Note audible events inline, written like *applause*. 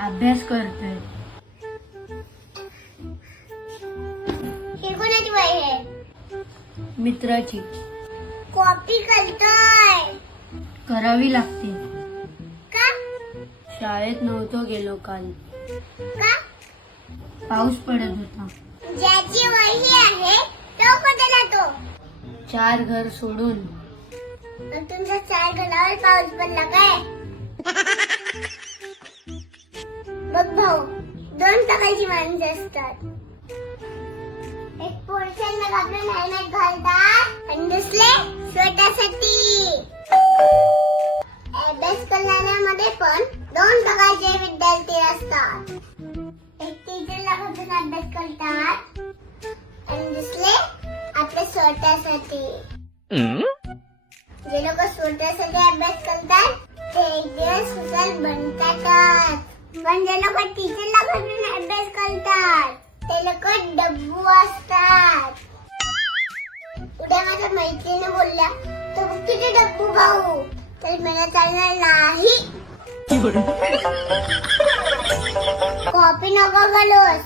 अभ्यास करतोय मित्राची. कॉपी करतोय. करावी लागते. का? शाळेत नव्हतो गेलो काल. का? पाऊस पडत होता. ज्याची वही आहे तो कुठे जातो? चार घर सोडून. तुमच्या चार घरावर पाऊस पडला काय? बघ भाऊ दोन प्रकारची माणसं असतात. एक पुरुषांना आपलं हेल्मेट घालतात. आणि दुसरे स्वतःसाठी. अभ्यास करणाऱ्यामध्ये पण दोन प्रकारचे विद्यार्थी असतात. एक टीचरला घालून अभ्यास करतात. आणि दुसरे आपल्या स्वतःसाठी. जे लोक स्वतःसाठी अभ्यास करतात पण जे लोक टीचरला घालून अभ्यास करतात. ते लोक डब्बू असतात. उद्या माझ्या मैत्रिणी बोलल्या तो तुझे डब्बू भाऊ तर मला चालणार नाही. *laughs* कॉपी नको घालूस.